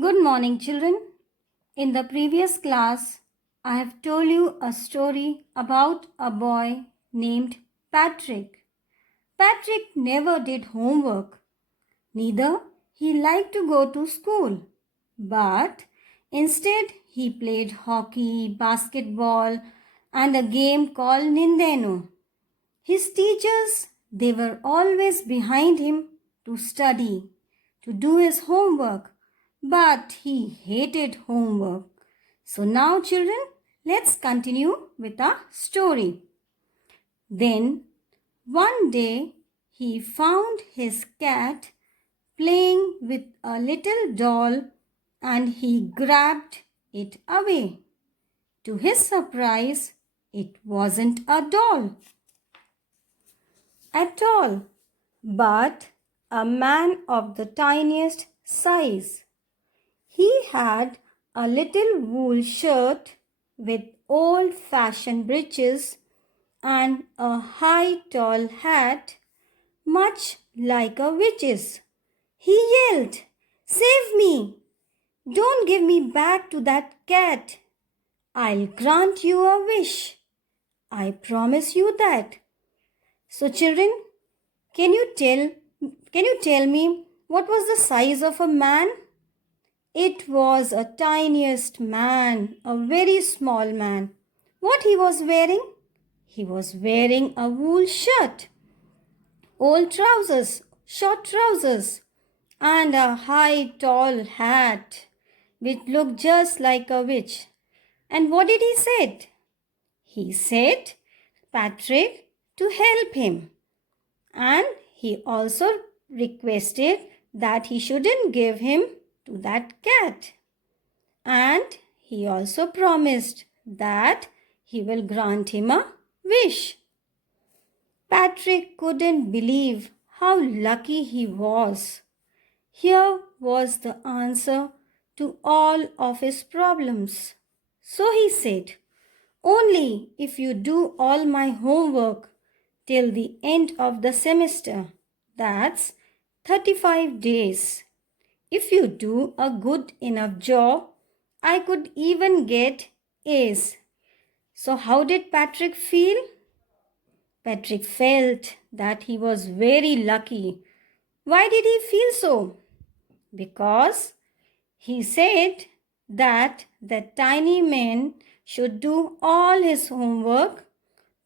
Good morning, children. In the previous class, I have told you a story about a boy named Patrick. Patrick never did homework, neither he liked to go to school, but instead he played hockey, basketball, and a game called Nintendo. His teachers, they were always behind him to study, to do his homework, but he hated homework. So now, children, let's continue with our story. Then, one day, he found his cat playing with a little doll and he grabbed it away. To his surprise, it wasn't a doll at all, but a man of the tiniest size. He had a little wool shirt with old-fashioned breeches and a high tall hat, much like a witch's. He yelled, "Save me! Don't give me back to that cat. I'll grant you a wish. I promise you that." So children, can you tell me what was the size of a man? It was a tiniest man, a very small man. What he was wearing? He was wearing a wool shirt, old trousers, short trousers, and a high tall hat which looked just like a witch. And what did he say? He said Patrick to help him. And he also requested that he shouldn't give him to that cat. And he also promised that he will grant him a wish. Patrick couldn't believe how lucky he was. Here was the answer to all of his problems. So he said, "Only if you do all my homework till the end of the semester, that's 35 days. If you do a good enough job, I could even get A's." So how did Patrick feel? Patrick felt that he was very lucky. Why did he feel so? Because he said that the tiny man should do all his homework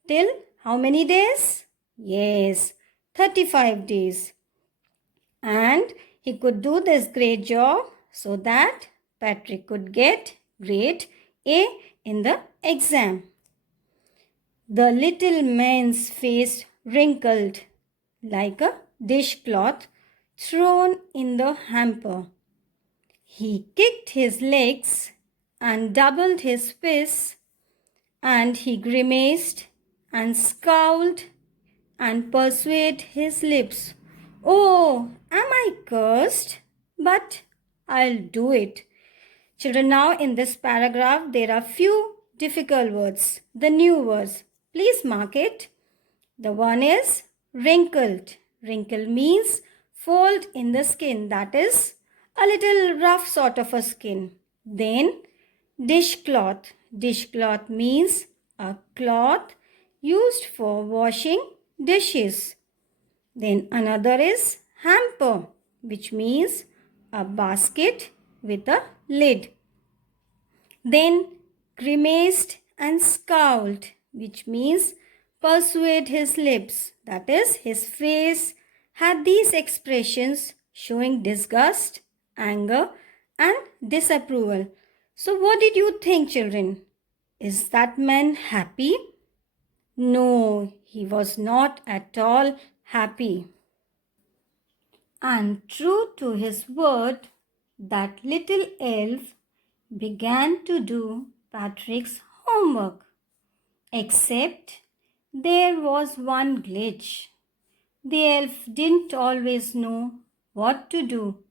till how many days? Yes, 35 days. And he could do this great job so that Patrick could get grade A in the exam. The little man's face wrinkled like a dishcloth thrown in the hamper. He kicked his legs and doubled his fists, and he grimaced and scowled and pursued his lips. "Oh, am I cursed? But I'll do it." Children, now in this paragraph, there are few difficult words, the new words. Please mark it. The one is wrinkled. Wrinkle means fold in the skin. That is a little rough sort of a skin. Then dishcloth. Dishcloth means a cloth used for washing dishes. Then another is hamper, which means a basket with a lid. Then grimaced and scowled, which means pursued his lips. That is, his face had these expressions showing disgust, anger, and disapproval. So what did you think, children? Is that man happy? No, he was not at all happy. And true to his word, that little elf began to do Patrick's homework. Except there was one glitch. The elf didn't always know what to do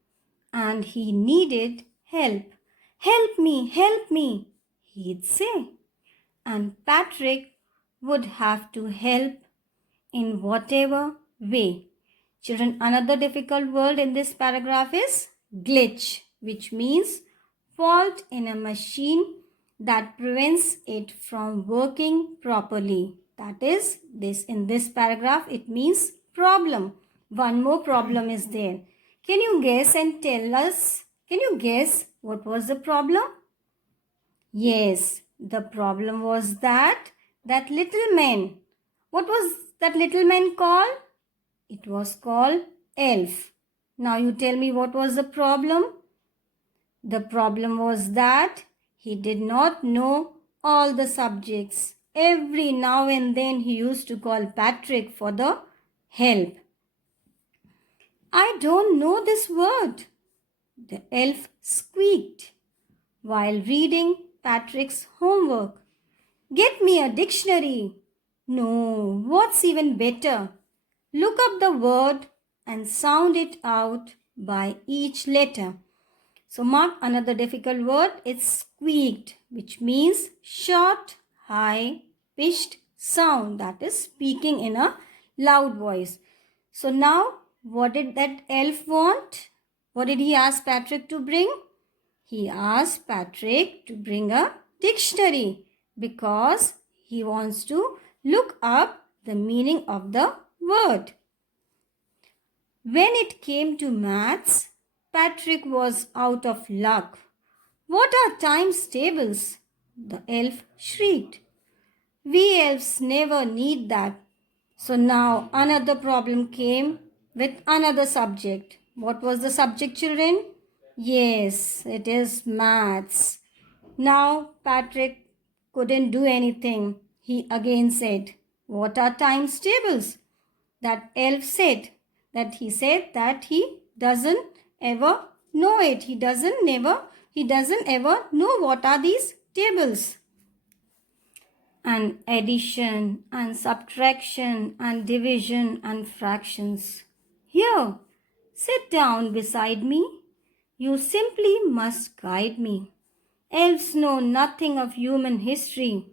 and he needed help. "Help me," he'd say. And Patrick would have to help in whatever way. Children, another difficult word in this paragraph is glitch. which means fault in a machine that prevents it from working properly. That is, in this paragraph, it means problem. One more problem is there. Can you guess and tell us? Can you guess what was the problem? Yes, the problem was that little man. What was that little man called? It was called elf. Now you tell me what was the problem? The problem was that he did not know all the subjects. Every now and then he used to call Patrick for the help. I don't know this word, the elf squeaked while reading Patrick's homework. Get me a dictionary. No, what's even better? Look up the word and sound it out by each letter. So mark another difficult word. It's squeaked, which means short, high pitched sound, that is speaking in a loud voice. So now what did that elf want? What did he ask Patrick to bring? He asked Patrick to bring a dictionary because he wants to look up the meaning of the word. When it came to maths, Patrick was out of luck. What are times tables? The elf shrieked. We elves never need that. So now another problem came with another subject. What was the subject, children? Yes, it is maths. Now Patrick couldn't do anything. He again said, what are times tables? That elf said that he doesn't ever know it. He doesn't ever know what are these tables. And addition and subtraction and division and fractions. Here, sit down beside me. You simply must guide me. Elves know nothing of human history.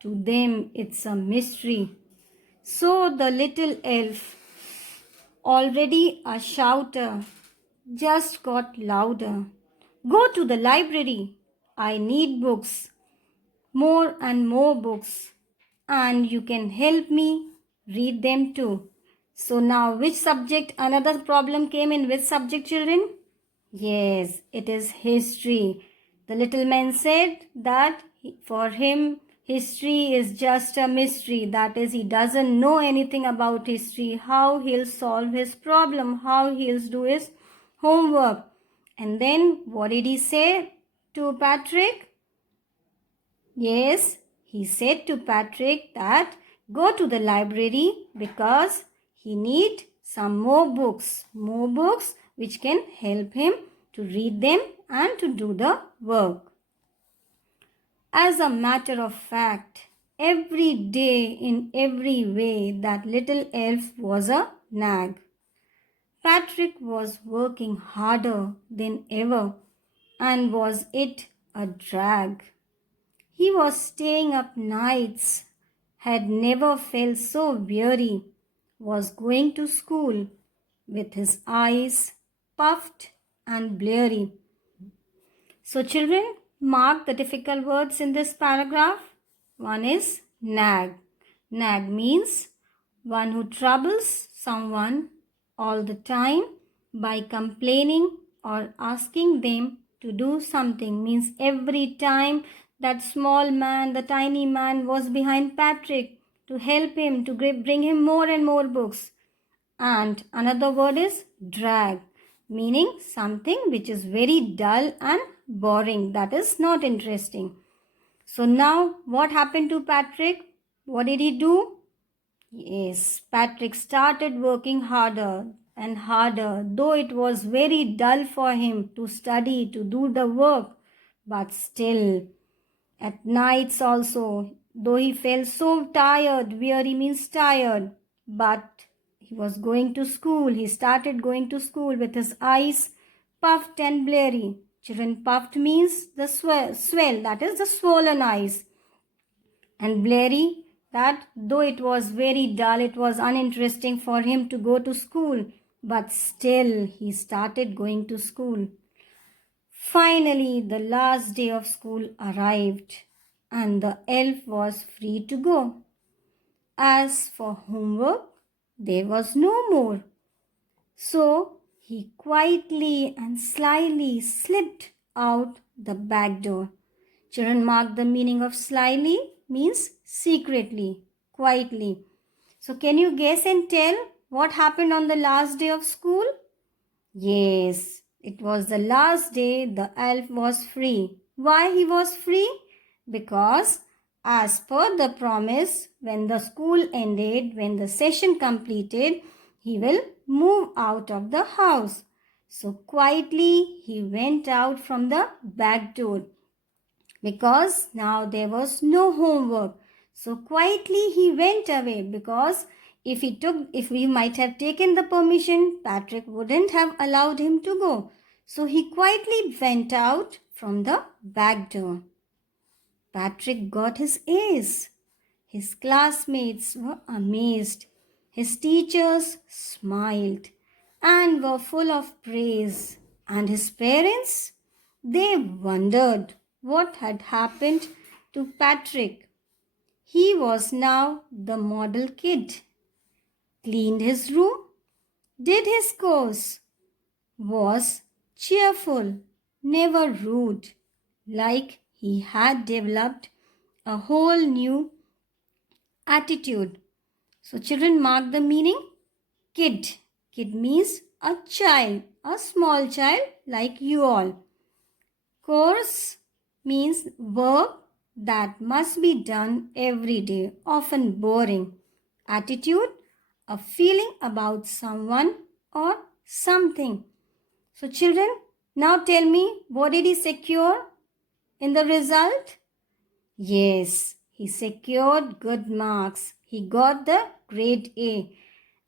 To them, it's a mystery. So the little elf, already a shouter, just got louder. Go to the library. I need books. More and more books. And you can help me read them too. So now which subject, another problem came in which subject, children? Yes, it is history. The little man said that for him, history is just a mystery. That is, he doesn't know anything about history, how he'll solve his problem, how he'll do his homework. And then what did he say to Patrick? Yes, he said to Patrick that go to the library because he need some more books which can help him to read them and to do the work. As a matter of fact, every day in every way that little elf was a nag. Patrick was working harder than ever and was it a drag. He was staying up nights, had never felt so weary, was going to school with his eyes puffed and bleary. So children, mark the difficult words in this paragraph. One is nag. Nag means one who troubles someone all the time by complaining or asking them to do something. Means every time that small man, the tiny man was behind Patrick to help him, to bring him more and more books. And another word is drag, meaning something which is very dull and boring, that is not interesting. So now what happened to Patrick? What did he do? Yes, Patrick started working harder and harder, though it was very dull for him to study, to do the work. But still, at nights also, though he felt so tired, weary means tired, but he was going to school. He started going to school with his eyes puffed and bleary. Children, puffed means the swell, that is the swollen eyes. And bleary, that though it was very dull, it was uninteresting for him to go to school, but still he started going to school. Finally, the last day of school arrived and the elf was free to go. As for homework, there was no more. So he quietly and slyly slipped out the back door. Children, mark the meaning of slyly means secretly, quietly. So can you guess and tell what happened on the last day of school? Yes, it was the last day the elf was free. Why he was free? Because as per the promise, when the school ended, when the session completed, he will move out of the house. So quietly he went out from the back door because now there was no homework. So quietly he went away because if we might have taken the permission, Patrick wouldn't have allowed him to go. So he quietly went out from the back door. Patrick got his A's. His classmates were amazed. His teachers smiled and were full of praise. And his parents, they wondered what had happened to Patrick. He was now the model kid. Cleaned his room, did his course, was cheerful, never rude, like he had developed a whole new attitude. So children, mark the meaning. Kid. Kid means a child, a small child like you all. Course means work that must be done every day, often boring. Attitude, a feeling about someone or something. So children, now tell me, what did he secure in the result? Yes, he secured good marks. He got the grade A.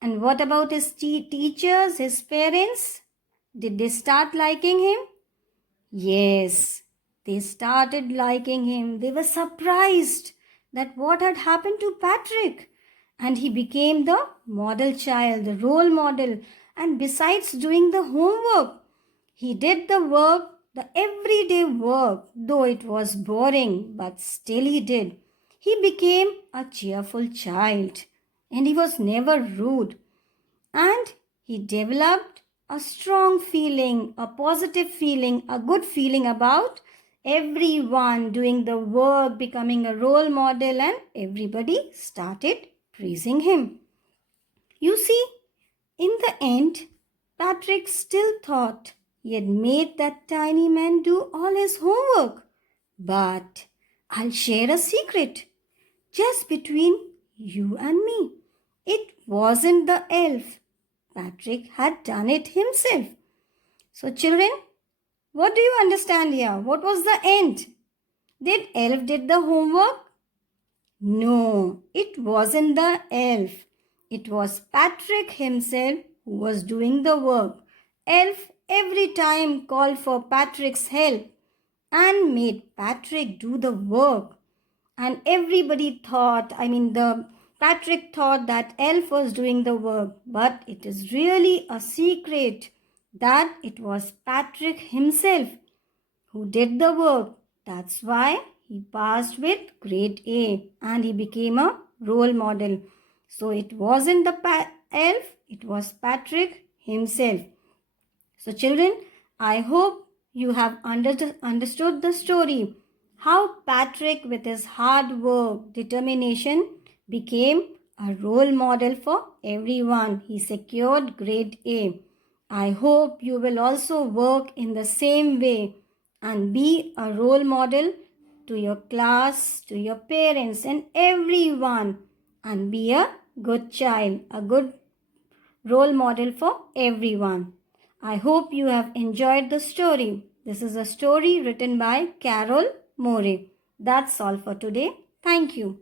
And what about his teachers, his parents? Did they start liking him? Yes, they started liking him. They were surprised that what had happened to Patrick. And he became the model child, the role model. And besides doing the homework, he did the work, the everyday work, though it was boring, but still he did. He became a cheerful child and he was never rude. And he developed a strong feeling, a positive feeling, a good feeling about everyone doing the work, becoming a role model, and everybody started praising him. You see, in the end, Patrick still thought he had made that tiny man do all his homework. But I'll share a secret just between you and me. It wasn't the elf. Patrick had done it himself. So children, what do you understand here? What was the end? Did elf did the homework? No, it wasn't the elf. It was Patrick himself who was doing the work. Elf every time called for Patrick's help and made Patrick do the work. And everybody thought, Patrick thought that elf was doing the work, but it is really a secret that it was Patrick himself who did the work. That's why he passed with grade A and he became a role model. So it wasn't the elf, it was Patrick himself. So children, I hope you have understood the story. How Patrick with his hard work, determination became a role model for everyone. He secured grade A. I hope you will also work in the same way and be a role model to your class, to your parents and everyone, and be a good child, a good role model for everyone. I hope you have enjoyed the story. This is a story written by Carol Morey. That's all for today. Thank you.